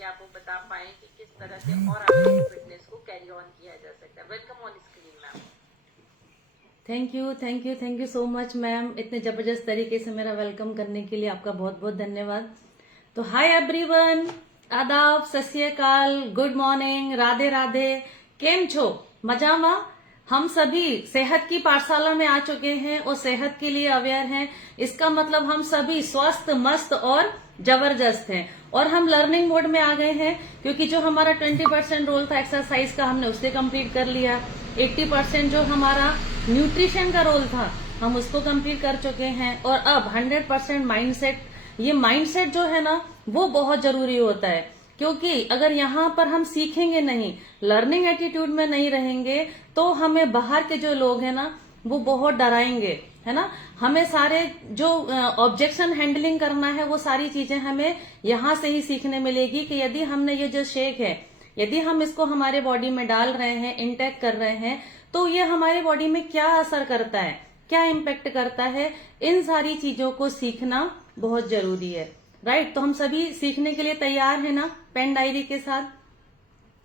ताकि आप वो बता पाए कि किस तरह से और आपकी फिटनेस को कैरी ऑन किया जा सकता है। Welcome on screen ma'am. Thank you so much ma'am, इतने जबरदस्त तरीके से मेरा वेलकम करने के लिए आपका बहुत बहुत धन्यवाद। तो हाय एवरीवन, आदाब, सत श्री अकाल, गुड मॉर्निंग, राधे राधे, केम छो, मजामा। हम सभी सेहत की पाठशाला में आ चुके हैं और सेहत के लिए अवेयर हैं। इसका मतलब हम सभी स्वस्थ, मस्त और जबरदस्त हैं और हम लर्निंग मोड में आ गए हैं, क्योंकि जो हमारा 20% रोल था एक्सरसाइज का हमने उसे कंप्लीट कर लिया। 80% जो हमारा न्यूट्रिशन का रोल था हम उसको कंप्लीट कर चुके हैं और अब 100% माइंडसेट। ये माइंडसेट जो है ना वो बहुत जरूरी होता है, क्योंकि अगर यहाँ पर हम सीखेंगे नहीं, लर्निंग एटीट्यूड में नहीं रहेंगे, तो हमें बाहर के जो लोग हैं ना वो बहुत डराएंगे, है ना। हमें सारे जो ऑब्जेक्शन हैंडलिंग करना है वो सारी चीजें हमें यहाँ से ही सीखने मिलेगी कि यदि हमने ये जो शेक है, यदि हम इसको हमारे बॉडी में डाल रहे हैं, इंटेक कर रहे हैं, तो ये हमारे बॉडी में क्या असर करता है, क्या इम्पेक्ट करता है, इन सारी चीजों को सीखना बहुत जरूरी है। राइट, तो हम सभी सीखने के लिए तैयार है ना पेन डायरी के साथ।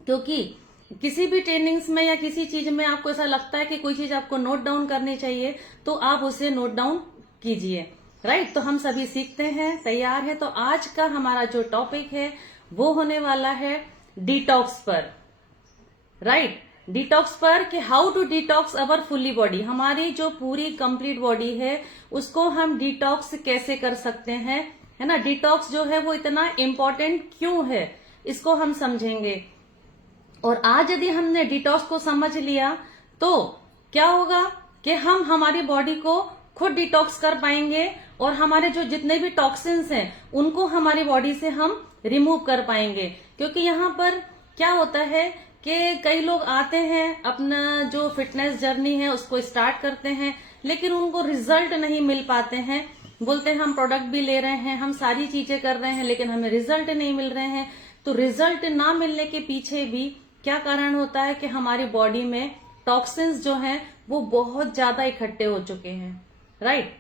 क्योंकि किसी भी ट्रेनिंग्स में या किसी चीज में आपको ऐसा लगता है कि कोई चीज आपको नोट डाउन करनी चाहिए, तो आप उसे नोट डाउन कीजिए। राइट, तो हम सभी सीखते हैं, तैयार है। तो आज का हमारा जो टॉपिक है वो होने वाला है डिटॉक्स पर। राइट, डिटॉक्स पर कि how to detox our fully body. हमारी जो पूरी कंप्लीट बॉडी है उसको हम डिटॉक्स कैसे कर सकते हैं, है ना। डिटॉक्स जो है वो इतना इम्पोर्टेंट क्यों है, इसको हम समझेंगे। और आज यदि हमने डिटॉक्स को समझ लिया तो क्या होगा कि हम हमारी बॉडी को खुद डिटॉक्स कर पाएंगे और हमारे जो जितने भी टॉक्सिन्स हैं उनको हमारी बॉडी से हम रिमूव कर पाएंगे। क्योंकि यहाँ पर क्या होता है कि कई लोग आते हैं, अपना जो फिटनेस जर्नी है उसको स्टार्ट करते हैं, लेकिन उनको रिजल्ट नहीं मिल पाते हैं। बोलते हैं हम प्रोडक्ट भी ले रहे हैं, हम सारी चीजें कर रहे हैं, लेकिन हमें रिजल्ट नहीं मिल रहे हैं। तो रिजल्ट ना मिलने के पीछे भी क्या कारण होता है कि हमारी बॉडी में टॉक्सिन्स जो हैं वो बहुत ज्यादा इकट्ठे हो चुके हैं। राइट,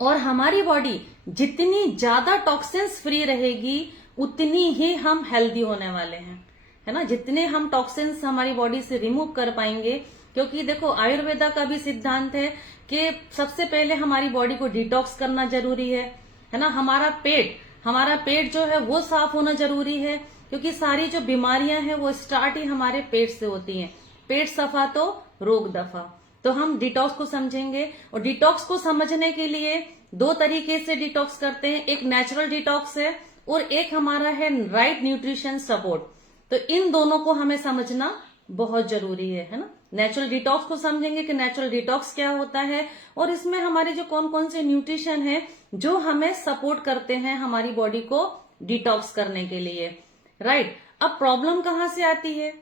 और हमारी बॉडी जितनी ज्यादा टॉक्सिन्स फ्री रहेगी उतनी ही हम हेल्दी होने वाले हैं, है ना। जितने हम टॉक्सिन्स हमारी बॉडी से रिमूव कर पाएंगे, क्योंकि देखो आयुर्वेदा का भी सिद्धांत है कि सबसे पहले हमारी बॉडी को डिटॉक्स करना जरूरी है ना। हमारा पेट जो है वो साफ होना जरूरी है, क्योंकि सारी जो बीमारियां हैं वो स्टार्ट ही हमारे पेट से होती हैं। पेट सफा तो रोग दफा। तो हम डिटॉक्स को समझेंगे और डिटॉक्स को समझने के लिए दो तरीके से डिटॉक्स करते हैं। एक नेचुरल डिटॉक्स है और एक हमारा है राइट न्यूट्रिशन सपोर्ट। तो इन दोनों को हमें समझना बहुत जरूरी है ना। नेचुरल डिटॉक्स को समझेंगे कि नेचुरल डिटॉक्स क्या होता है और इसमें हमारे जो कौन कौन से न्यूट्रिशन है जो हमें सपोर्ट करते हैं हमारी बॉडी को डिटॉक्स करने के लिए। राइट, अब प्रॉब्लम कहाँ से आती है,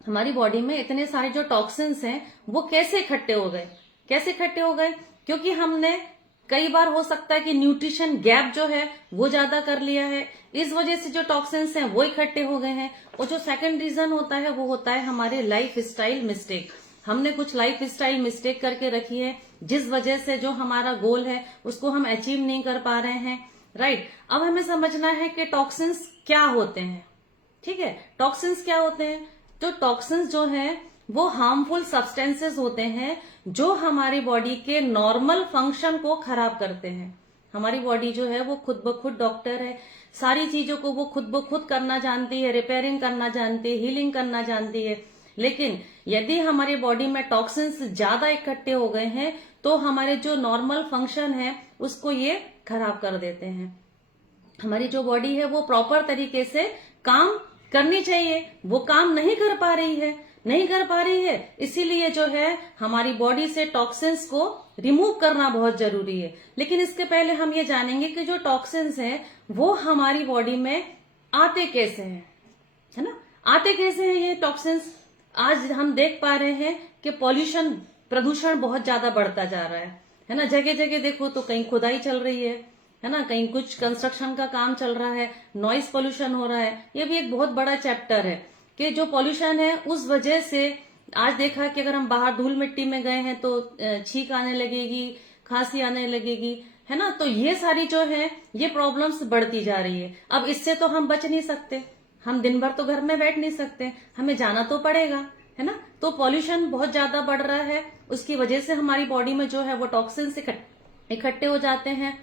हमारी बॉडी में इतने सारे जो टॉक्सिन्स हैं वो कैसे इकट्ठे हो गए। क्योंकि हमने कई बार हो सकता है कि न्यूट्रिशन गैप जो है वो ज्यादा कर लिया है, इस वजह से जो टॉक्सिन्स हैं वो इकट्ठे हो गए हैं। और जो सेकंड रीजन होता है वो होता है हमारे लाइफ स्टाइल मिस्टेक। हमने कुछ लाइफ स्टाइल मिस्टेक करके रखी है जिस वजह से जो हमारा गोल है उसको हम अचीव नहीं कर पा रहे हैं। राइट, अब हमें समझना है कि टॉक्सिन्स क्या होते हैं। ठीक है, टॉक्सिन्स क्या होते हैं। तो टॉक्सिन्स जो है वो हार्मफुल सब्सटेंसेस होते हैं जो हमारी बॉडी के नॉर्मल फंक्शन को खराब करते हैं। हमारी बॉडी जो है वो खुद ब खुद डॉक्टर है, सारी चीजों को वो खुद ब खुद करना जानती है, रिपेयरिंग करना जानती है, हीलिंग करना जानती है। लेकिन यदि हमारी बॉडी में टॉक्सिन्स ज्यादा इकट्ठे हो गए हैं तो हमारे जो नॉर्मल फंक्शन है उसको ये खराब कर देते हैं। हमारी जो बॉडी है वो प्रॉपर तरीके से काम करनी चाहिए, वो काम नहीं कर पा रही है। इसीलिए जो है हमारी बॉडी से टॉक्सिन्स को रिमूव करना बहुत जरूरी है। लेकिन इसके पहले हम ये जानेंगे कि जो टॉक्सिन्स हैं वो हमारी बॉडी में आते कैसे हैं, है ना। आते कैसे हैं ये टॉक्सिन्स। आज हम देख पा रहे हैं कि प्रदूषण बहुत ज्यादा बढ़ता जा रहा है ना। जगह जगह देखो तो कहीं खुदाई चल रही है ना, कहीं कुछ कंस्ट्रक्शन का काम चल रहा है, नॉइस पोल्यूशन हो रहा है। ये भी एक बहुत बड़ा चैप्टर है कि जो पोल्यूशन है उस वजह से आज देखा कि अगर हम बाहर धूल मिट्टी में गए हैं तो छींक आने लगेगी, खांसी आने लगेगी, है ना। तो ये सारी जो है ये प्रॉब्लम्स बढ़ती जा रही है। अब इससे तो हम बच नहीं सकते, हम दिन भर तो घर में बैठ नहीं सकते, हमें जाना तो पड़ेगा, है ना। तो पॉल्यूशन बहुत ज्यादा बढ़ रहा है, उसकी वजह से हमारी बॉडी में जो है वो टॉक्सिन्स इकट्ठे हो जाते हैं।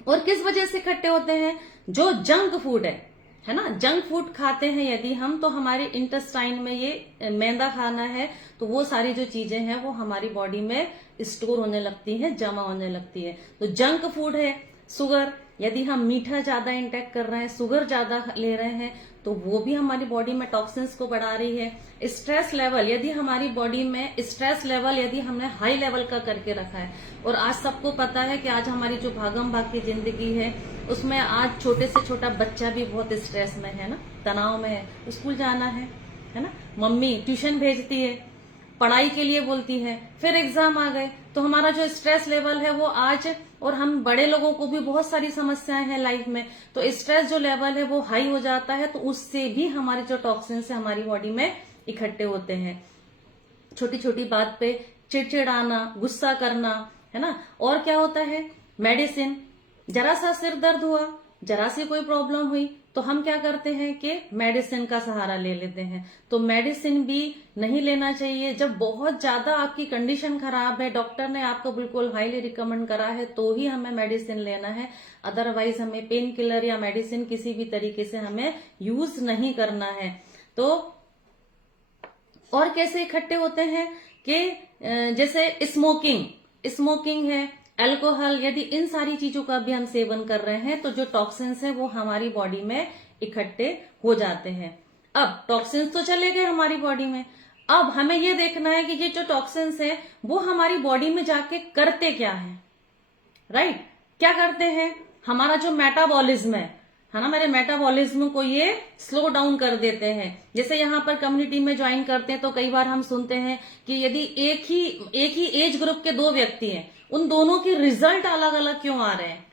और किस वजह से इकट्ठे होते हैं? जो जंक फूड है ना, जंक फूड खाते हैं यदि हम, तो हमारे इंटेस्टाइन में ये मैदा खाना है, तो वो सारी जो चीजें हैं वो हमारी बॉडी में स्टोर होने लगती हैं, जमा होने लगती है। तो जंक फूड है, शुगर, यदि हम मीठा ज्यादा इंटेक कर रहे हैं, शुगर ज्यादा ले रहे हैं, तो वो भी हमारी बॉडी में टॉक्सिन्स को बढ़ा रही है। स्ट्रेस लेवल, यदि हमारी बॉडी में स्ट्रेस लेवल यदि हमने हाई लेवल का करके रखा है, और आज सबको पता है कि आज हमारी जो भागम भाग की जिंदगी है उसमें आज छोटे से छोटा बच्चा भी बहुत स्ट्रेस में है ना, तनाव में है, स्कूल जाना है ना, मम्मी ट्यूशन भेजती है, पढ़ाई के लिए बोलती है, फिर एग्जाम आ गए, तो हमारा जो स्ट्रेस लेवल है वो आज, और हम बड़े लोगों को भी बहुत सारी समस्याएं हैं लाइफ में, तो स्ट्रेस जो लेवल है वो हाई हो जाता है, तो उससे भी हमारे जो टॉक्सिन्स है हमारी बॉडी में इकट्ठे होते हैं। छोटी छोटी बात पे चिड़चिड़ाना, गुस्सा करना, है ना। और क्या होता है? मेडिसिन, जरा सा सिर दर्द हुआ, जरा सी कोई प्रॉब्लम हुई, तो हम क्या करते हैं कि मेडिसिन का सहारा ले लेते हैं। तो मेडिसिन भी नहीं लेना चाहिए। जब बहुत ज्यादा आपकी कंडीशन खराब है, डॉक्टर ने आपको बिल्कुल हाईली रिकमेंड करा है, तो ही हमें मेडिसिन लेना है, अदरवाइज हमें पेन किलर या मेडिसिन किसी भी तरीके से हमें यूज नहीं करना है। तो और कैसे इकट्ठे होते हैं कि जैसे स्मोकिंग है, अल्कोहल, यदि इन सारी चीजों का भी हम सेवन कर रहे हैं, तो जो टॉक्सिन्स है वो हमारी बॉडी में इकट्ठे हो जाते हैं। अब टॉक्सिन्स तो चले गए हमारी बॉडी में, अब हमें ये देखना है कि ये जो टॉक्सिन्स है वो हमारी बॉडी में जाके करते क्या है, राइट। क्या करते हैं? हमारा जो मेटाबॉलिज्म है ना, मेरे मेटाबॉलिज्म को ये स्लो डाउन कर देते हैं। जैसे यहाँ पर कम्युनिटी में ज्वाइन करते हैं तो कई बार हम सुनते हैं कि यदि एक ही एज ग्रुप के दो व्यक्ति हैं, उन दोनों के रिजल्ट अलग अलग क्यों आ रहे हैं?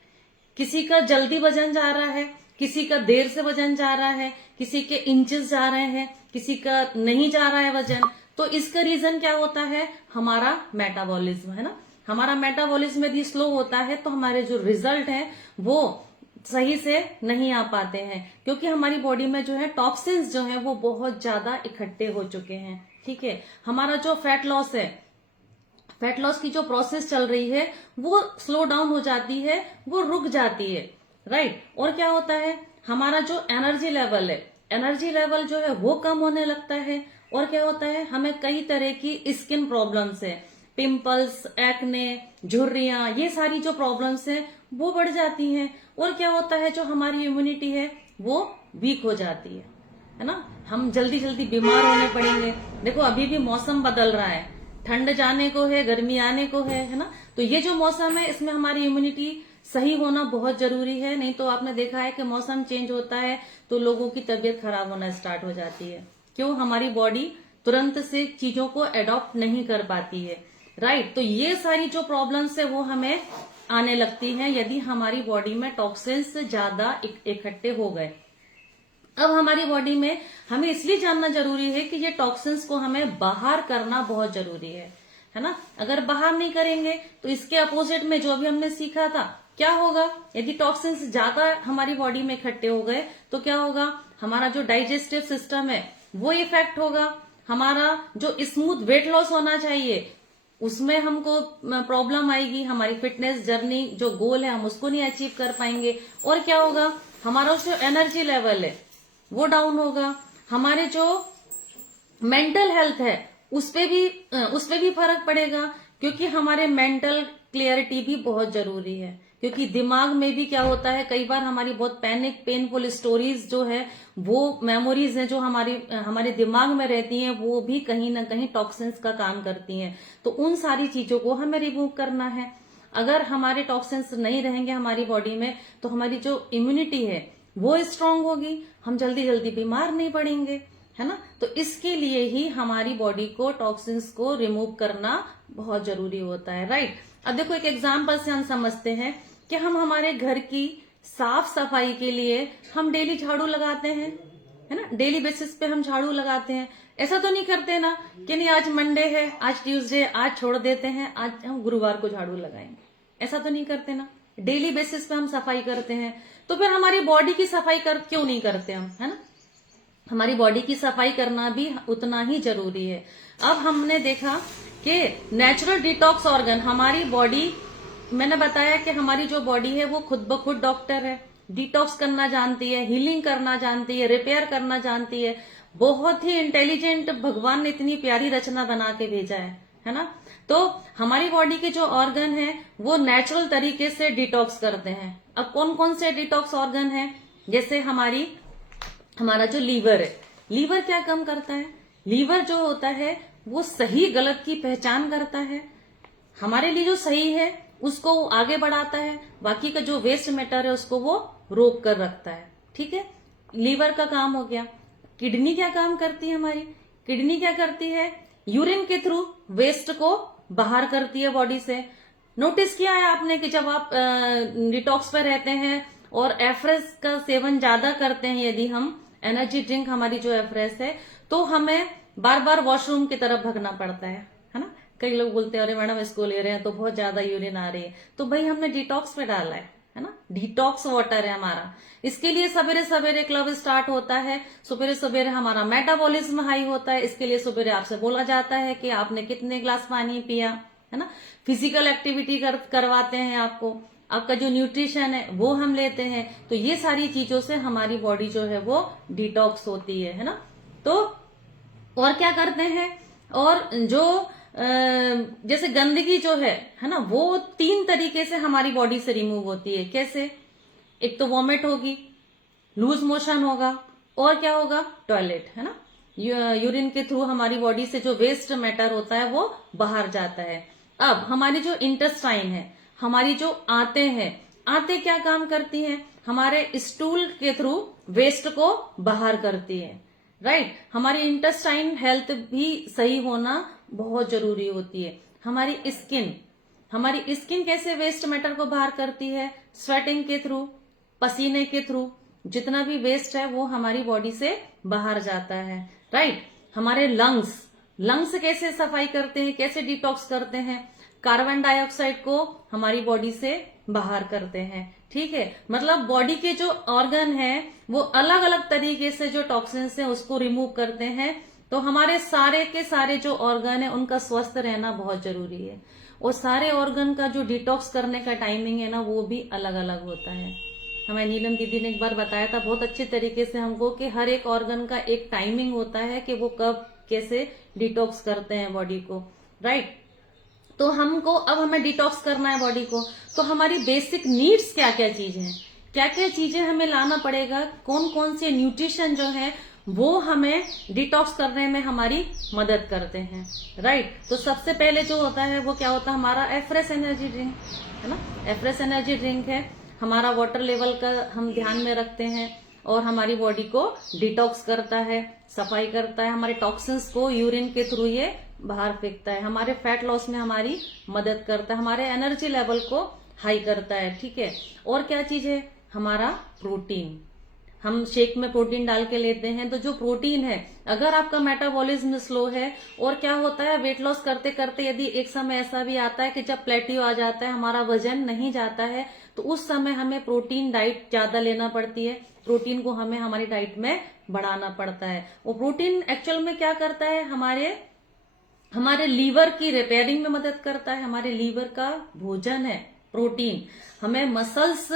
किसी का जल्दी वजन जा रहा है, किसी का देर से वजन जा रहा है, किसी के इंचेस जा रहे हैं, किसी का नहीं जा रहा है वजन। तो इसका रीजन क्या होता है? हमारा मेटाबॉलिज्म, है ना। हमारा मेटाबॉलिज्म यदि स्लो होता है तो हमारे जो रिजल्ट है वो सही से नहीं आ पाते हैं, क्योंकि हमारी बॉडी में जो है टॉक्सिन्स जो है वो बहुत ज्यादा इकट्ठे हो चुके हैं। ठीक है, हमारा जो फैट लॉस है, फैट लॉस की जो प्रोसेस चल रही है वो स्लो डाउन हो जाती है, वो रुक जाती है, राइट। और क्या होता है? हमारा जो एनर्जी लेवल है, एनर्जी लेवल जो है वो कम होने लगता है। और क्या होता है? हमें कई तरह की स्किन प्रॉब्लम्स है, पिंपल्स, एक्ने, झुर्रियां, ये सारी जो प्रॉब्लम्स है वो बढ़ जाती हैं। और क्या होता है? जो हमारी इम्यूनिटी है वो वीक हो जाती है ना। हम जल्दी जल्दी बीमार होने पड़ेंगे। देखो अभी भी मौसम बदल रहा है, ठंड जाने को है, गर्मी आने को है ना। तो ये जो मौसम है इसमें हमारी इम्यूनिटी सही होना बहुत जरूरी है, नहीं तो आपने देखा है कि मौसम चेंज होता है तो लोगों की तबीयत खराब होना स्टार्ट हो जाती है। क्यों? हमारी बॉडी तुरंत से चीजों को एडॉप्ट नहीं कर पाती है, राइट। तो ये सारी जो प्रॉब्लम्स है वो हमें आने लगती हैं यदि हमारी बॉडी में टॉक्सिन्स ज्यादा इकट्ठे हो गए। अब हमारी बॉडी में हमें इसलिए जानना जरूरी है कि ये टॉक्सिन्स को हमें बाहर करना बहुत जरूरी है ना। अगर बाहर नहीं करेंगे तो इसके अपोजिट में जो भी हमने सीखा था, क्या होगा? यदि टॉक्सिन्स ज्यादा हमारी बॉडी में इकट्ठे हो गए तो क्या होगा? हमारा जो डाइजेस्टिव सिस्टम है वो इफेक्ट होगा, हमारा जो स्मूथ वेट लॉस होना चाहिए उसमें हमको प्रॉब्लम आएगी, हमारी फिटनेस जर्नी जो गोल है हम उसको नहीं अचीव कर पाएंगे। और क्या होगा? हमारा जो एनर्जी लेवल है वो डाउन होगा, हमारे जो मेंटल हेल्थ है उस पे भी फर्क पड़ेगा, क्योंकि हमारे मेंटल क्लियरिटी भी बहुत जरूरी है। क्योंकि दिमाग में भी क्या होता है, कई बार हमारी बहुत पेनफुल स्टोरीज जो है, वो मेमोरीज हैं जो हमारे दिमाग में रहती हैं, वो भी कहीं ना कहीं टॉक्सिन्स का काम करती हैं। तो उन सारी चीजों को हमें रिमूव करना है। अगर हमारे टॉक्सिन्स नहीं रहेंगे हमारी बॉडी में तो हमारी जो इम्यूनिटी है वो स्ट्रांग होगी, हम जल्दी जल्दी बीमार नहीं पड़ेंगे, है ना। तो इसके लिए ही हमारी बॉडी को टॉक्सिन्स को रिमूव करना बहुत जरूरी होता है, राइट। अब देखो एक एग्जाम्पल से हम समझते हैं कि हम हमारे घर की साफ सफाई के लिए हम डेली झाड़ू लगाते हैं, है ना। डेली बेसिस पे हम झाड़ू लगाते हैं। ऐसा तो नहीं करते ना कि नहीं आज मंडे है, आज ट्यूसडे, आज छोड़ देते हैं, आज हम गुरुवार को झाड़ू लगाएंगे। ऐसा तो नहीं करते ना, डेली बेसिस पे हम सफाई करते हैं। तो फिर हमारी बॉडी की सफाई क्यों नहीं करते हम, है ना? हमारी बॉडी की सफाई करना भी उतना ही जरूरी है। अब हमने देखा कि नेचुरल डिटॉक्स ऑर्गन, हमारी बॉडी, मैंने बताया कि हमारी जो बॉडी है वो खुद ब खुद डॉक्टर है, डिटॉक्स करना जानती है, हीलिंग करना जानती है, रिपेयर करना जानती है। बहुत ही इंटेलिजेंट भगवान ने इतनी प्यारी रचना बना के भेजा है ना? तो हमारी बॉडी के जो ऑर्गन है वो नेचुरल तरीके से डिटॉक्स करते हैं। अब कौन कौन से डिटॉक्स ऑर्गन है? जैसे हमारा जो लीवर है, लीवर क्या काम करता है? लीवर जो होता है वो सही गलत की पहचान करता है, हमारे लिए जो सही है उसको वो आगे बढ़ाता है, बाकी का जो वेस्ट मैटर है उसको वो रोक कर रखता है। ठीक है, लीवर का काम हो गया। किडनी क्या काम करती है? हमारी किडनी क्या करती है? यूरिन के थ्रू वेस्ट को बाहर करती है बॉडी से। नोटिस किया है आपने कि जब आप डिटॉक्स पे रहते हैं और एफ्रेस का सेवन ज्यादा करते हैं, यदि हम एनर्जी ड्रिंक, हमारी जो एफ्रेस है, तो हमें बार बार वॉशरूम की तरफ भागना पड़ता है ना? कई लोग बोलते हैं अरे मैडम इसको ले रहे हैं तो बहुत ज्यादा यूरिन आ रही है। तो भाई हमने डिटॉक्स पे डाला है ना? डिटॉक्स वाटर है हमारा। इसके लिए सवेरे सवेरे क्लब स्टार्ट होता है, सवेरे सवेरे हमारा मेटाबॉलिज्म हाई होता है। इसके लिए सवेरे आपसे बोला जाता है कि आपने कितने ग्लास पानी पिया, है ना? फिजिकल एक्टिविटी करवाते हैं आपको, आपका जो न्यूट्रिशन है वो हम लेते हैं। तो ये सारी चीजों से हमारी बॉडी जो है वो डिटॉक्स होती है ना? तो और क्या करते हैं? और जो जैसे गंदगी जो है ना, वो 3 तरीके से हमारी बॉडी से रिमूव होती है। कैसे? एक तो वॉमिट होगी, लूज मोशन होगा, और क्या होगा? टॉयलेट, है ना? यूरिन के थ्रू हमारी बॉडी से जो वेस्ट मैटर होता है वो बाहर जाता है। अब हमारी जो इंटेस्टाइन है, हमारी जो आंतें हैं, आंतें क्या काम करती हैं? हमारे स्टूल के थ्रू वेस्ट को बाहर करती है, राइट? हमारी इंटेस्टाइन हेल्थ भी सही होना बहुत जरूरी होती है। हमारी स्किन कैसे वेस्ट मैटर को बाहर करती है? स्वेटिंग के थ्रू, पसीने के थ्रू। जितना भी वेस्ट है वो हमारी बॉडी से बाहर जाता है, राइट? हमारे लंग्स कैसे सफाई करते हैं, कैसे डिटॉक्स करते हैं? कार्बन डाइऑक्साइड को हमारी बॉडी से बाहर करते हैं। ठीक है, मतलब बॉडी के जो ऑर्गन है वो अलग अलग तरीके से जो टॉक्सिन्स है उसको रिमूव करते हैं। तो हमारे सारे के सारे जो ऑर्गन है उनका स्वस्थ रहना बहुत जरूरी है। और सारे ऑर्गन का जो डिटॉक्स करने का टाइमिंग है ना, वो भी अलग अलग होता है। हमें नीलम दीदी ने एक बार बताया था बहुत अच्छे तरीके से हमको कि हर एक ऑर्गन का एक टाइमिंग होता है कि वो कब कैसे डिटॉक्स करते हैं बॉडी को, राइट? तो अब हमें डिटॉक्स करना है बॉडी को, तो हमारी बेसिक नीड्स क्या क्या चीजें हमें लाना पड़ेगा, कौन कौन से न्यूट्रिशन जो है वो हमें डिटॉक्स करने में हमारी मदद करते हैं, राइट? तो सबसे पहले जो होता है वो क्या होता है? हमारा एफ्रेस एनर्जी ड्रिंक, है ना? एफ्रेस एनर्जी ड्रिंक है, हमारा वाटर लेवल का हम ध्यान में रखते हैं और हमारी बॉडी को डिटॉक्स करता है, सफाई करता है, हमारे टॉक्सिन्स को यूरिन के थ्रू ये बाहर फेंकता है, हमारे फैट लॉस में हमारी मदद करता है, हमारे एनर्जी लेवल को हाई करता है। ठीक है, और क्या चीज है? हमारा प्रोटीन। हम शेक में प्रोटीन डाल के लेते हैं, तो जो प्रोटीन है, अगर आपका मेटाबॉलिज्म स्लो है, और क्या होता है वेट लॉस करते करते यदि एक समय ऐसा भी आता है कि जब प्लेट्यू आ जाता है, हमारा वजन नहीं जाता है, तो उस समय हमें प्रोटीन डाइट ज्यादा लेना पड़ती है। प्रोटीन को हमें हमारी डाइट में बढ़ाना पड़ता है। वो प्रोटीन एक्चुअल में क्या करता है? हमारे लीवर की रिपेयरिंग में मदद करता है। हमारे लीवर का भोजन है प्रोटीन। हमें मसल्स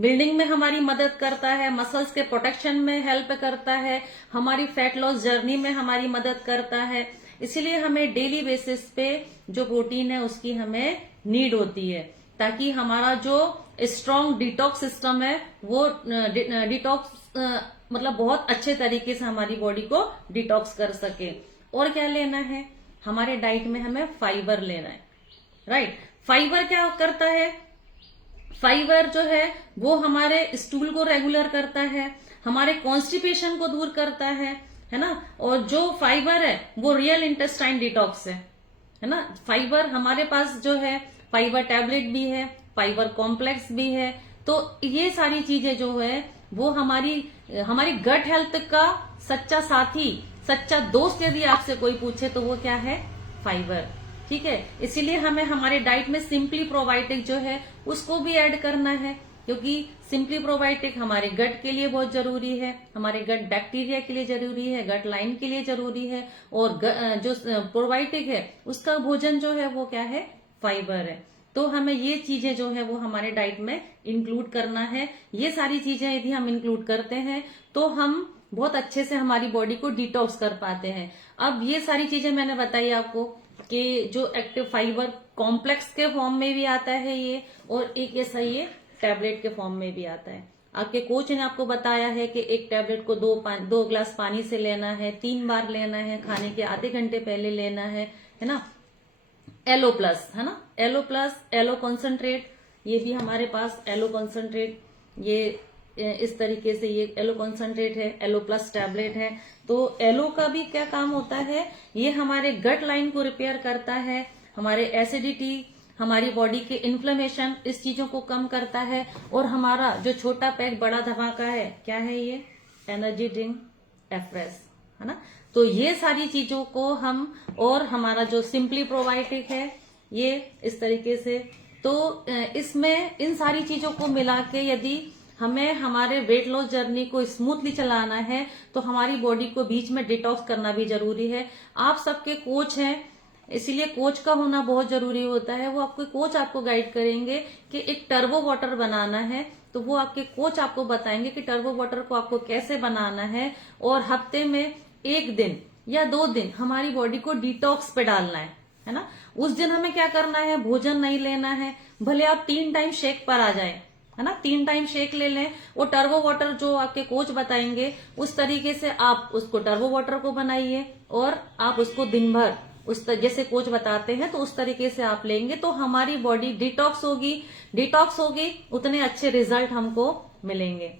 बिल्डिंग में हमारी मदद करता है, मसल्स के प्रोटेक्शन में हेल्प करता है, हमारी फैट लॉस जर्नी में हमारी मदद करता है। इसीलिए हमें डेली बेसिस पे जो प्रोटीन है उसकी हमें नीड होती है, ताकि हमारा जो स्ट्रॉन्ग डिटॉक्स सिस्टम है वो डिटॉक्स मतलब बहुत अच्छे तरीके से हमारी बॉडी को डिटॉक्स कर सके। और क्या लेना है? हमारे डाइट में हमें फाइबर लेना है, राइट? फाइबर क्या करता है? फाइबर जो है वो हमारे स्टूल को रेगुलर करता है, हमारे कॉन्स्टिपेशन को दूर करता है ना? और जो फाइबर है वो रियल इंटेस्टाइन डिटॉक्स है ना? फाइबर हमारे पास जो है, फाइबर टैबलेट भी है, फाइबर कॉम्प्लेक्स भी है। तो ये सारी चीजें जो है वो हमारी गट हेल्थ का सच्चा साथी, सच्चा दोस्त यदि आपसे कोई पूछे तो वो क्या है? फाइबर। ठीक है। इसीलिए हमें हमारे डाइट में सिंपली प्रोबायोटिक जो है उसको भी ऐड करना है, क्योंकि सिंपली प्रोबायोटिक हमारे गट के लिए बहुत जरूरी है, हमारे गट बैक्टीरिया के लिए जरूरी है, गट लाइन के लिए जरूरी है। और जो प्रोबायोटिक है उसका भोजन जो है वो क्या है, फाइबर है। तो हमें ये चीजें जो है वो हमारे डाइट में इंक्लूड करना है। ये सारी चीजें यदि हम इंक्लूड करते हैं तो हम बहुत अच्छे से हमारी बॉडी को डिटॉक्स कर पाते हैं। अब ये सारी चीजें मैंने बताई आपको कि जो एक्टिव फाइबर कॉम्प्लेक्स के फॉर्म में भी आता है ये, और एक ऐसा ये टैबलेट के फॉर्म में भी आता है। आपके कोच ने आपको बताया है कि एक टैबलेट को 2 ग्लास पानी से लेना है, 3 बार लेना है, खाने के आधे घंटे पहले लेना है ना। एलो प्लस है ना, एलो प्लस, एलो कॉन्सेंट्रेट, ये भी हमारे पास एलो कॉन्सेंट्रेट, ये इस तरीके से ये एलो कॉन्सेंट्रेट है, एलो प्लस टैबलेट है। तो एलो का भी क्या काम होता है, ये हमारे गट लाइन को रिपेयर करता है, हमारे एसिडिटी, हमारी बॉडी के इन्फ्लेमेशन, इस चीजों को कम करता है। और हमारा जो छोटा पैक बड़ा धमाका है, क्या है ये, एनर्जी ड्रिंक एफ्रेस, है ना। तो ये सारी चीजों को हम, और हमारा जो सिंपली प्रोबायोटिक है ये इस तरीके से, तो इसमें इन सारी चीजों को मिला के यदि हमें हमारे वेट लॉस जर्नी को स्मूथली चलाना है तो हमारी बॉडी को बीच में डिटॉक्स करना भी जरूरी है। आप सबके कोच हैं, इसीलिए कोच का होना बहुत जरूरी होता है। वो आपके कोच आपको गाइड करेंगे कि एक टर्बो वाटर बनाना है, तो वो आपके कोच आपको बताएंगे कि टर्बो वाटर को आपको कैसे बनाना है। और हफ्ते में 1 दिन या 2 दिन हमारी बॉडी को डिटॉक्स पे डालना है ना। उस दिन हमें क्या करना है, भोजन नहीं लेना है, भले आप 3 टाइम शेक पर आ जाए, है ना, 3 टाइम शेक ले लें। वो टर्बो वाटर जो आपके कोच बताएंगे उस तरीके से आप उसको टर्बो वाटर को बनाइए, और आप उसको दिन भर जैसे कोच बताते हैं तो उस तरीके से आप लेंगे तो हमारी बॉडी डिटॉक्स होगी, उतने अच्छे रिजल्ट हमको मिलेंगे।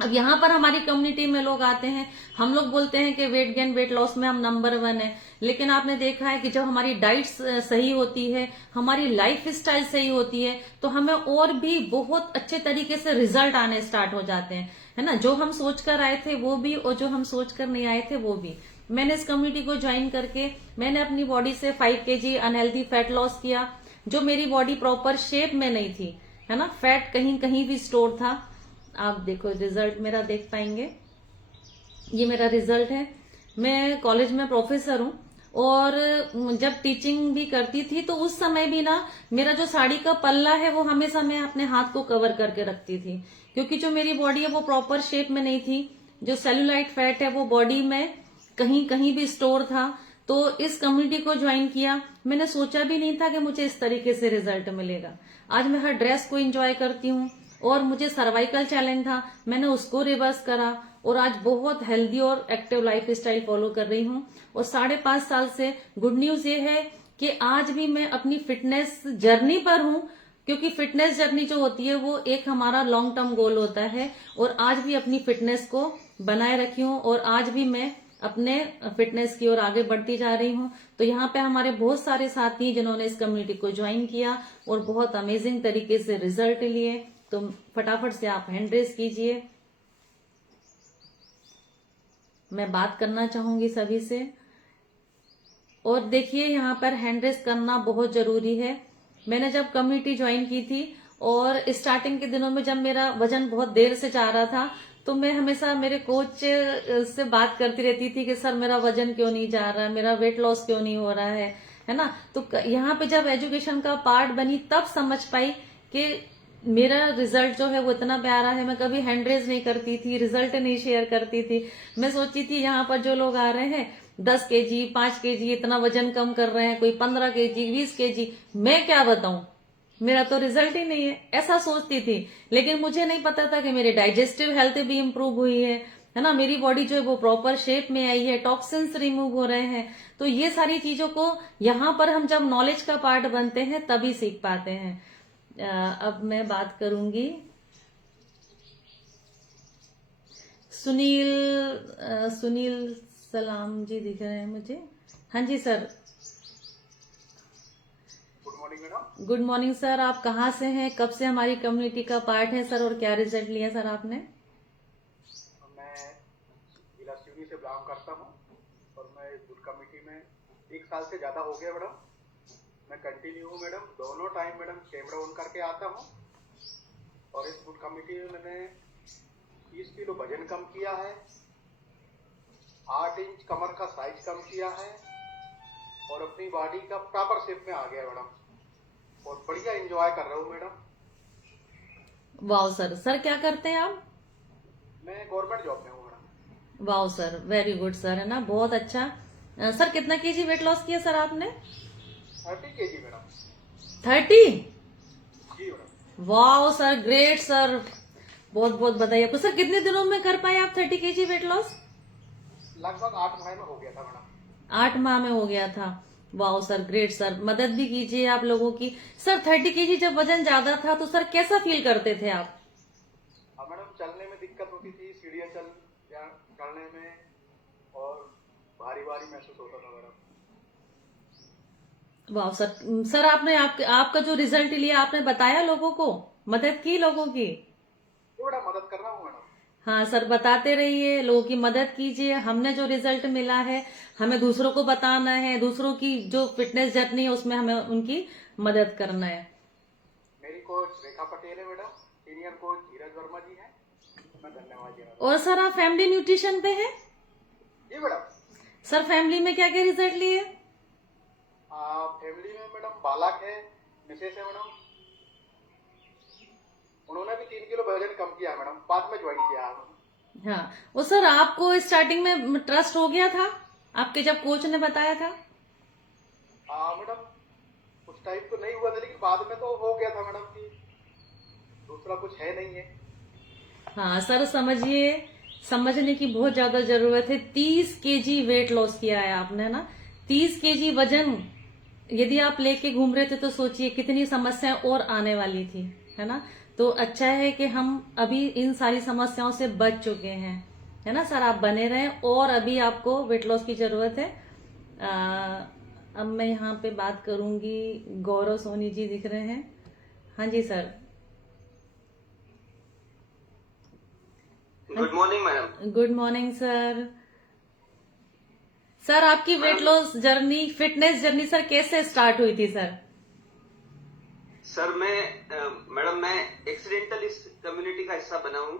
अब यहाँ पर हमारी कम्युनिटी में लोग आते हैं, हम लोग बोलते हैं कि वेट गेन वेट लॉस में हम नंबर 1 है, लेकिन आपने देखा है कि जब हमारी डाइट सही होती है, हमारी लाइफ स्टाइल सही होती है, तो हमें और भी बहुत अच्छे तरीके से रिजल्ट आने स्टार्ट हो जाते हैं, है ना। जो हम सोच कर आए थे वो भी, और जो हम सोच कर नहीं आए थे वो भी। मैंने इस कम्युनिटी को ज्वाइन करके मैंने अपनी बॉडी से 5 kg अनहेल्दी फैट लॉस किया, जो मेरी बॉडी प्रॉपर शेप में नहीं थी, है ना, फैट कहीं कहीं भी स्टोर था। आप देखो रिजल्ट मेरा देख पाएंगे, ये मेरा रिजल्ट है। मैं कॉलेज में प्रोफेसर हूँ, और जब टीचिंग भी करती थी तो उस समय भी ना मेरा जो साड़ी का पल्ला है वो हमेशा मैं अपने हाथ को कवर करके रखती थी, क्योंकि जो मेरी बॉडी है वो प्रॉपर शेप में नहीं थी। जो सेलुलाइट फैट है वो बॉडी में कहीं कहीं भी स्टोर था। तो इस कम्युनिटी को ज्वाइन किया, मैंने सोचा भी नहीं था कि मुझे इस तरीके से रिजल्ट मिलेगा। आज मैं हर ड्रेस को एंजॉय करती हूँ, और मुझे सर्वाइकल चैलेंज था, मैंने उसको रिवर्स करा, और आज बहुत हेल्दी और एक्टिव लाइफ स्टाइल फॉलो कर रही हूँ। और 5.5 साल से गुड न्यूज ये है कि आज भी मैं अपनी फिटनेस जर्नी पर हूँ, क्योंकि फिटनेस जर्नी जो होती है वो एक हमारा लॉन्ग टर्म गोल होता है। और आज भी अपनी फिटनेस को बनाए रखी हूँ, और आज भी मैं अपने फिटनेस की ओर आगे बढ़ती जा रही हूँ। तो यहाँ पे हमारे बहुत सारे साथी जिन्होंने इस कम्युनिटी को ज्वाइन किया और बहुत अमेजिंग तरीके से रिजल्ट लिए, तो फटाफट से आप हैंड रेस कीजिए। मैं बात करना चाहूंगी सभी से। और देखिए यहाँ पर हैंड रेस करना बहुत जरूरी है। मैंने जब कम्युनिटी ज्वाइन की थी और स्टार्टिंग के दिनों में जब मेरा वजन बहुत देर से जा रहा था, तो मैं हमेशा मेरे कोच से बात करती रहती थी कि सर मेरा वजन क्यों नहीं जा रहा है, मेरा वेट लॉस क्यों नहीं हो रहा है ना। तो यहाँ पे जब एजुकेशन का पार्ट बनी तब समझ पाई कि मेरा रिजल्ट जो है वो इतना प्यारा है। मैं कभी हैंड रेज नहीं करती थी, रिजल्ट नहीं शेयर करती थी। मैं सोचती थी यहाँ पर जो लोग आ रहे हैं 10 kg 5 kg इतना वजन कम कर रहे हैं, कोई 15 kg 20 kg, मैं क्या बताऊं, मेरा तो रिजल्ट ही नहीं है, ऐसा सोचती थी। लेकिन मुझे नहीं पता था कि मेरी डाइजेस्टिव हेल्थ भी इम्प्रूव हुई है ना, मेरी बॉडी जो है वो प्रॉपर शेप में आई है, टॉक्सिन्स रिमूव हो रहे हैं। तो ये सारी चीजों को यहाँ पर हम जब नॉलेज का पार्ट बनते हैं तभी सीख पाते हैं। अब मैं बात करूंगी सुनील सलाम जी दिख रहे हैं मुझे। हाँ जी sir, good morning madam. Good morning sir. आप कहाँ से हैं, कब से हमारी कम्युनिटी का पार्ट है सर, और क्या रिजल्ट लिया सर आपने? मैं जिला सिवनी से बिलोंग करता हूँ और मैं गुड कमेटी में 1 साल से ज्यादा हो गया मैडम। मैं कंटिन्यू हूँ मैडम, दोनों टाइम मैडम कैमरा ऑन करके आता हूँ। और इस फूड कमेटी में मैंने 30 किलो वजन कम किया है, 8 इंच कमर का साइज कम किया है और अपनी बॉडी का प्रॉपर शेप में आ गया है मैडम। और बढ़िया एंजॉय कर रहा हूँ मैडम। वाओ सर, सर क्या करते हैं आप? मैं गवर्नमेंट जॉब में हूँ madam. Wow sir, very good sir, है ना, बहुत अच्छा। सर कितना केजी वेट लॉस किया सर आपने? 30 kg मैडम। 30? जी madam. Wow sir, great sir, बहुत बहुत बधाई आपको। सर कितने दिनों में कर पाए आप 30 केजी वेट लॉस? लगभग 8 महीने में हो गया था मैडम। 8 माह में हो गया था। वाओ सर, ग्रेट सर, मदद भी कीजिए आप लोगों की। सर 30 केजी जब वजन ज्यादा था तो सर कैसा फील करते थे आप? हाँ मैडम, चलने में दिक्कत होती थी, सीढ़ियाँ चढ़ने में, और भारी भारी महसूस होता था मैडम। वाह सर, सर आपने आपका जो रिजल्ट लिया आपने बताया लोगों को, मदद की लोगों की? थोड़ा मदद कर रहा हूँ मैडम। हाँ सर, बताते रहिए, लोगों की मदद कीजिए। हमने जो रिजल्ट मिला है हमें दूसरों को बताना है, दूसरों की जो फिटनेस जर्नी है उसमें हमें उनकी मदद करना है। मेरी कोच रेखा पटेल है मैडम, सीनियर कोच धीरज वर्मा जी हैं, मैं धन्यवाद जी। और सर आप फैमिली न्यूट्रिशन पे हैं? जी मैडम। सर फैमिली में क्या क्या रिजल्ट लिए? फैमिली में मैडम बालक है, मिसेस है मैडम, उन्होंने भी 3 किलो वजन कम किया है मैडम, बाद में ज्वाइन किया है। हाँ, वो सर आपको स्टार्टिंग में ट्रस्ट हो गया था आपके जब कोच ने बताया था? मैडम उस टाइम तो नहीं हुआ था, लेकिन बाद में तो हो गया था मैडम कि दूसरा कुछ है नहीं है। हाँ सर, समझिए, समझने की बहुत ज्यादा जरूरत है। 30 केजी वेट लॉस किया है आपने ना, 30 केजी वजन यदि आप लेके घूम रहे थे तो सोचिए कितनी समस्याएं और आने वाली थी, है ना। तो अच्छा है कि हम अभी इन सारी समस्याओं से बच चुके हैं, है ना सर। आप बने रहें और अभी आपको वेट लॉस की जरूरत है। अब मैं यहाँ पे बात करूंगी, गौरव सोनी जी दिख रहे हैं। हाँ जी sir. Good morning madam. Good morning sir. Sir आपकी weight loss journey, fitness journey sir कैसे स्टार्ट हुई थी सर? सर मैडम मैं एक्सीडेंटल इस कम्युनिटी का हिस्सा बना हूँ।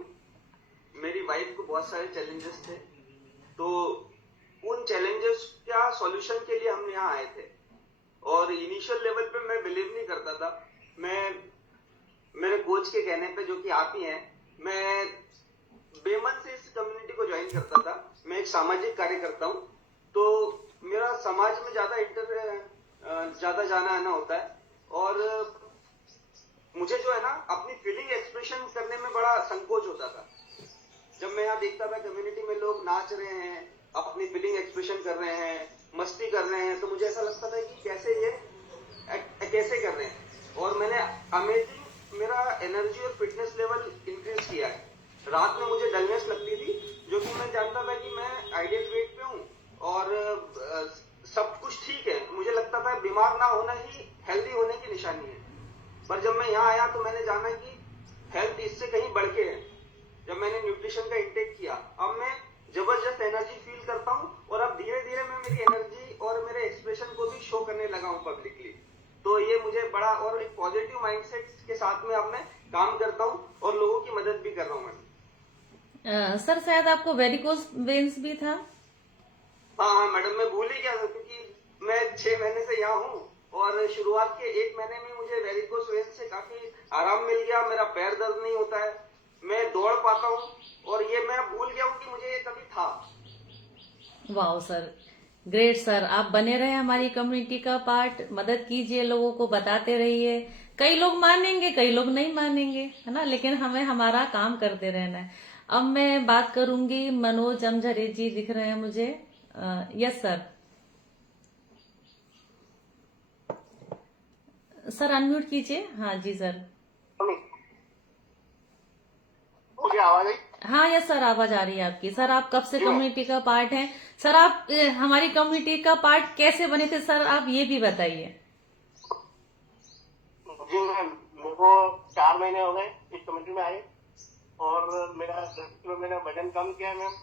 मेरी वाइफ को बहुत सारे चैलेंजेस थे, तो उन चैलेंजेस का सॉल्यूशन के लिए हम यहाँ आए थे। और इनिशियल लेवल पे मैं बिलीव नहीं करता था। मैं मेरे कोच के कहने पे, जो कि आप ही हैं, मैं बेमन से इस कम्युनिटी को ज्वाइन करता था। मैं एक सामाजिक कार्य करता हूँ, तो मेरा समाज में ज्यादा जाना आना होता है, और मुझे जो है ना अपनी फीलिंग एक्सप्रेशन करने में बड़ा संकोच होता था। जब मैं यहाँ देखता था कम्युनिटी में लोग नाच रहे हैं, अपनी फीलिंग एक्सप्रेशन कर रहे हैं, मस्ती कर रहे हैं, तो मुझे ऐसा लगता था कि कैसे कर रहे हैं। और मैंने अमेजिंग मेरा एनर्जी और फिटनेस लेवल इंक्रीज किया है। रात में मुझे डलनेस लगती थी, जो कि मैं जानता था कि मैं आइडियल वेट पे हूँ और सब कुछ ठीक है। मुझे लगता था बीमार ना होना ही हेल्दी होने की निशानी है। पर जब मैं यहाँ आया तो मैंने जाना कि हेल्थ इससे कहीं बढ़ के है। जब मैंने न्यूट्रिशन का इंटेक किया, अब मैं जबरदस्त एनर्जी फील करता हूँ, और अब धीरे धीरे मैं मेरी एनर्जी और मेरे एक्सप्रेशन को भी शो करने लगा हूँ पब्लिकली। तो ये मुझे बड़ा, और एक पॉजिटिव माइंडसेट के साथ में अब मैं काम करता हूँ और लोगों की मदद भी कर रहा हूँ मैं। सर शायद आपको वेरिकोज वेन्स भी था? हाँ मैडम, मैं भूल ही गया था, क्योंकि मैं 6 महीने से यहाँ हूँ, और शुरुआत के 1 महीने में मुझे वेरिकोज वेन्स से काफी आराम मिल गया। मेरा पैर दर्द नहीं होता है, मैं दौड़ पाता हूँ, और ये मैं भूल गया हूँ कि मुझे ये कभी था। वाह सर, ग्रेट सर। आप बने रहे हमारी कम्युनिटी का पार्ट, मदद कीजिए, लोगों को बताते रहिए। कई लोग मानेंगे, कई लोग नहीं मानेंगे, है ना, लेकिन हमें हमारा काम करते रहना है। अब मैं बात करूंगी, मनोज अमझरे जी दिख रहे हैं मुझे। Yes sir. सर अनम्यूट कीजिए। हाँ जी सर। मुझे आवाज आई? हाँ यस सर, आवाज आ रही है आपकी। सर आप कब से कम्युनिटी का पार्ट हैं? सर आप हमारी कम्युनिटी का पार्ट कैसे बने थे सर, आप ये भी बताइए। जी मैम, मेरे को 4 महीने हो गए इस कम्युनिटी में आए, और मेरा 10 किलो मैंने वजन कम किया मैम,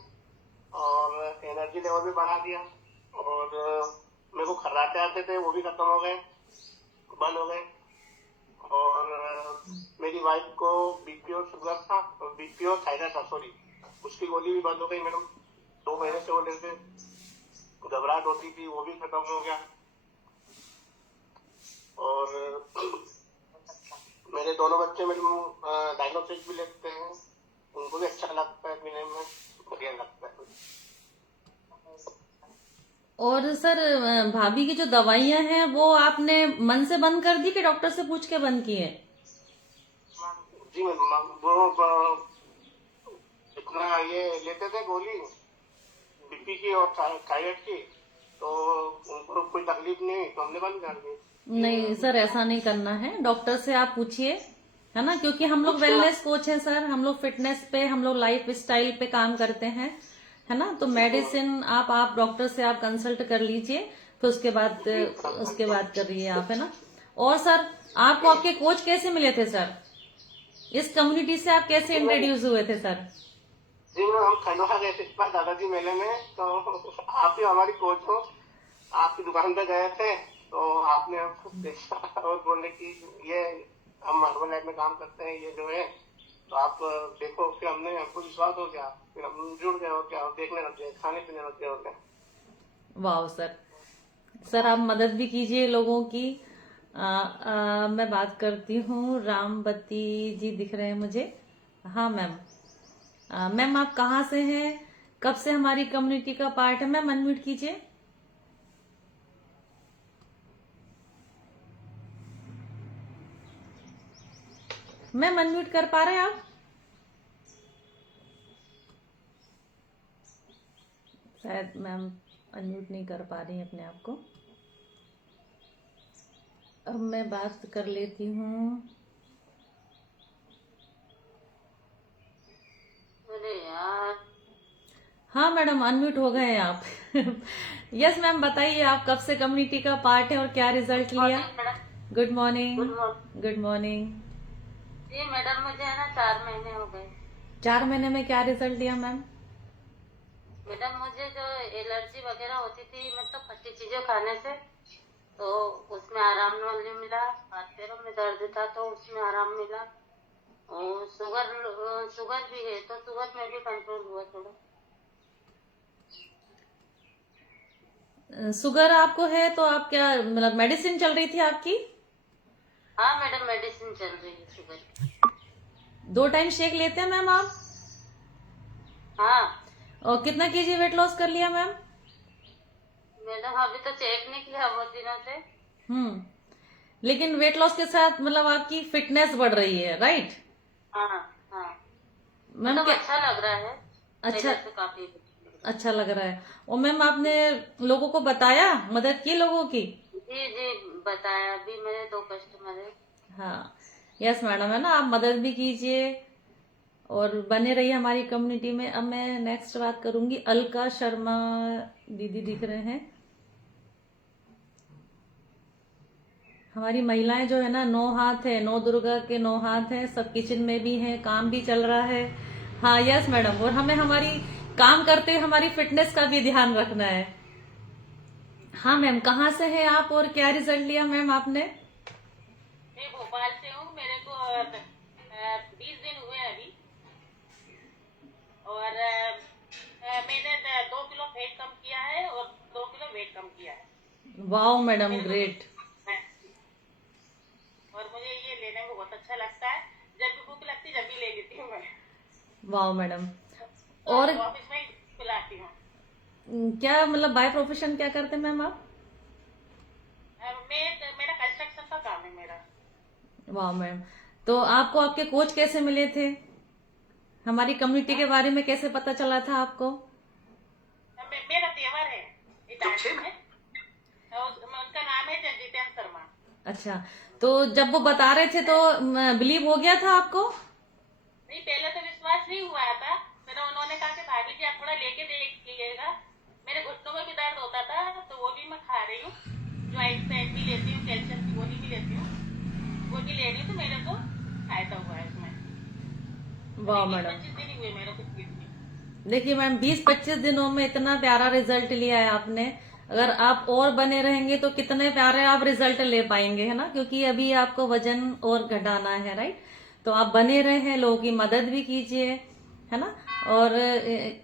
और एनर्जी लेवल भी बढ़ा दिया, और मेरे को खर्राटे आते थे वो भी खत्म हो गए, बंद हो गए। और मेरी वाइफ को बीपी और शुगर था, बीपी और थायराइड था, सॉरी, उसकी गोली भी बंद हो गई मैडम। 2 महीने से वो लेते, घबराहट होती थी वो भी खत्म हो गया। और मेरे दोनों बच्चे मैडम डायग्नोस्टिक भी लेते हैं, उनको भी अच्छा लगता है पीने में, बढ़िया लगता है। और सर भाभी की जो दवाइयां हैं वो आपने मन से बंद कर दी कि डॉक्टर से पूछ के बंद की है? जी मैडम, वो इतना ये लेते थे गोली बीपी की और थायराइड की, तो उनको कोई तकलीफ नहीं हुई तो हमने बंद कर दी। नहीं सर, ऐसा नहीं करना है, डॉक्टर से आप पूछिए, है ना, क्योंकि हम लोग वेलनेस कोच हैं सर, हम लोग फिटनेस पे, हम लोग लाइफ स्टाइल पे काम करते हैं, है ना। तो मेडिसिन आप डॉक्टर से आप कंसल्ट कर लीजिए, फिर उसके बाद करिए आप, है ना। और सर आपको आपके कोच कैसे मिले थे सर? इस कम्युनिटी से आप कैसे इंट्रोड्यूस हुए थे सर? जी मैम, हम खंडवा गए थे इस बार दादाजी मेले में, तो आप ही हमारी कोच हो। आपकी दुकान पे गए थे तो आपने हमको देखा और बोले कि ये हम हर्बल लाइफ में काम करते हैं, ये जो है तो आप देखो। फिर हमको विश्वास हो गया, फिर हम जुड़ गए, और क्या देखने लग गए, खाने पीने लग गए, और क्या। वाह सर आप मदद भी कीजिए लोगों की। मैं बात करती हूँ, रामबती जी दिख रहे हैं मुझे। हाँ मैम, मैम आप कहाँ से हैं, कब से हमारी कम्युनिटी का पार्ट है? मैम अनम्यूट कीजिए। मैम अनम्यूट कर पा रहे हैं आप? शायद मैम अनम्यूट नहीं कर पा रही हैं अपने आप को। अब मैं बात कर लेती हूँ। अरे यार, हाँ मैडम अनम्यूट हो गए हैं आप। यस मैम बताइए, आप कब से कम्युनिटी का पार्ट है और क्या रिजल्ट लिया? Good morning. Good morning good morning जी मैडम, मुझे है ना 4 महीने हो गए। 4 महीने में क्या रिजल्ट लिया मैम? मैडम मुझे जो एलर्जी वगैरह होती थी, मतलब खट्टी चीजें खाने से, तो उसमें आराम नहीं मिला। हाथ पैरों में दर्द था तो उसमें आराम मिला। और शुगर भी है तो शुगर में भी कंट्रोल हुआ थोड़ा। शुगर आपको है तो आप क्या मतलब मेडिसिन चल रही थी आपकी? हाँ मैडम, मेडिसिन चल रही है शुगर की। 2 टाइम शेक लेते हैं मैम आप? हाँ और कितना केजी वेट लॉस कर लिया मैम? मैडम अभी तो चेक नहीं किया बहुत दिनों से। लेकिन वेट लॉस के साथ मतलब आपकी फिटनेस बढ़ रही है, राइट? हाँ हाँ मैम मतलब क्या अच्छा लग रहा है, अच्छा पहले से काफी अच्छा लग रहा है। और मैम आपने लोगों को बताया, मदद की लोगों की? जी बताया, अभी मेरे 2 कस्टमर है। हाँ यस मैडम, है ना, आप मदद भी कीजिए और बने रहिए हमारी कम्युनिटी में। अब मैं नेक्स्ट बात करूंगी, अलका शर्मा दीदी दिख रहे हैं। हमारी महिलाएं जो है ना 9 हाथ है, 9 दुर्गा के 9 हाथ है, सब किचन में भी हैं, काम भी चल रहा है। हाँ यस मैडम, और हमें हमारी काम करते हुए हमारी फिटनेस का भी ध्यान रखना है। हाँ मैम, कहाँ से हैं आप और क्या रिजल्ट लिया मैम आपने? मैं भोपाल से हूँ, मेरे को 20 दिन हुए अभी। और मैंने 2 किलो फैट कम किया है और 2 किलो वेट कम किया है। Wow madam, great. और मुझे ये लेने में बहुत अच्छा लगता है, जब भी भूख लगती जब भी ले लेती हूँ मैं। Wow madam. और ऑफिस में पिलाती हूँ। क्या मतलब बाय प्रोफेशन क्या करते हैं मैम आप? मेरा कंस्ट्रक्शन का काम है मेरा। वाह मैम, तो आपको आपके कोच कैसे मिले थे? हमारी कम्युनिटी के बारे में कैसे पता चला था आपको? मेरा तेवर है इटालियन में, उनका नाम है जितेंद्र शर्मा। अच्छा, तो जब वो बता रहे थे तो बिलीव हो गया था आपको? नहीं, पहले तो विश्वास नहीं हुआ था, फिर उन्होंने कहा कि भाभी जी आप थोड़ा लेके देखिएगा। मेरे घुटनों में भी दर्द होता था तो वो भी मैं खा रही हूँ, जो आइसपैक भी लेती हूँ, कैल्शियम की गोली भी लेती हूँ, वो भी ले रही हूँ, तो मेरे को फायदा हुआ है इसमें। वाह मैडम, 25 दिन ही हुए मेरे को। देखिए मैम 20-25 दिनों में इतना प्यारा रिजल्ट लिया है आपने। अगर आप और बने रहेंगे तो कितने प्यारे आप रिजल्ट ले पाएंगे, है ना, क्योंकि अभी आपको वजन और घटाना है, राइट। तो आप बने रहे, लोगों की मदद भी कीजिए, है ना। और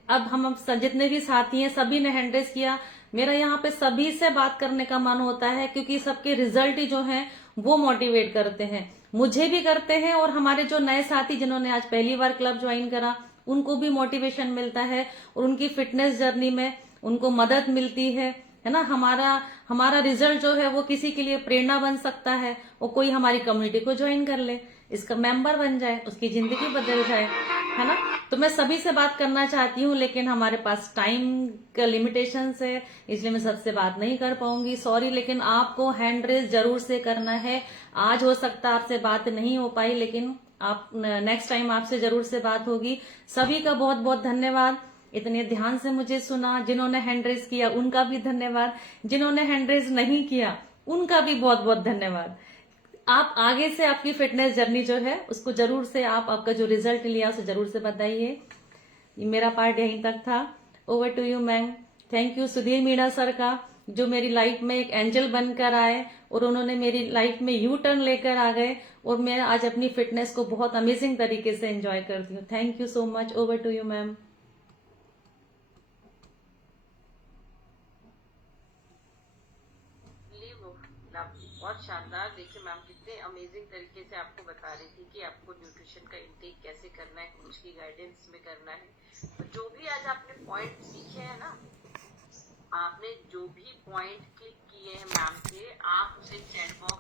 अब हम जितने भी साथी हैं सभी ने हैंड रेस किया। मेरा यहाँ पे सभी से बात करने का मन होता है, क्योंकि सबके रिजल्ट ही जो हैं वो मोटिवेट करते हैं, मुझे भी करते हैं, और हमारे जो नए साथी जिन्होंने आज पहली बार क्लब ज्वाइन करा उनको भी मोटिवेशन मिलता है, और उनकी फिटनेस जर्नी में उनको मदद मिलती है ना। हमारा रिजल्ट जो है वो किसी के लिए प्रेरणा बन सकता है, और कोई हमारी कम्युनिटी को ज्वाइन कर ले, इसका मेंबर बन जाए, उसकी जिंदगी बदल जाए, है ना। तो मैं सभी से बात करना चाहती हूँ, लेकिन हमारे पास टाइम का लिमिटेशंस है, इसलिए मैं सबसे बात नहीं कर पाऊंगी, सॉरी। लेकिन आपको हैंड रेस जरूर से करना है। आज हो सकता है आपसे बात नहीं हो पाई, लेकिन आप नेक्स्ट टाइम आपसे जरूर से बात होगी। सभी का बहुत बहुत धन्यवाद, इतने ध्यान से मुझे सुना। जिन्होंने हैंड रेस किया उनका भी धन्यवाद, जिन्होंने हैंड रेस नहीं किया उनका भी बहुत बहुत धन्यवाद। आप आगे से आपकी फिटनेस जर्नी जो है उसको जरूर से आपका जो रिजल्ट लिया उसे जरूर से बताइए। मेरा पार्ट यहीं तक था। Over to you ma'am. Thank you Sudhir Meena sir का, जो मेरी लाइफ में एक एंजल बनकर आए और उन्होंने मेरी लाइफ में यू टर्न लेकर आ गए, और मैं आज अपनी फिटनेस को बहुत अमेजिंग तरीके से एंजॉय करती हूँ। Thank you so much. Over to you ma'am. बहुत शानदार। देखिए मैम कितने अमेजिंग तरीके से आपको बता रही थी कि आपको न्यूट्रिशन का इंटेक कैसे करना है, कोच की गाइडेंस में करना है। तो जो भी आज आपने पॉइंट सीखे हैं ना, आपने जो भी पॉइंट क्लिक किए हैं मैम के, आप उसे चैट बॉक्स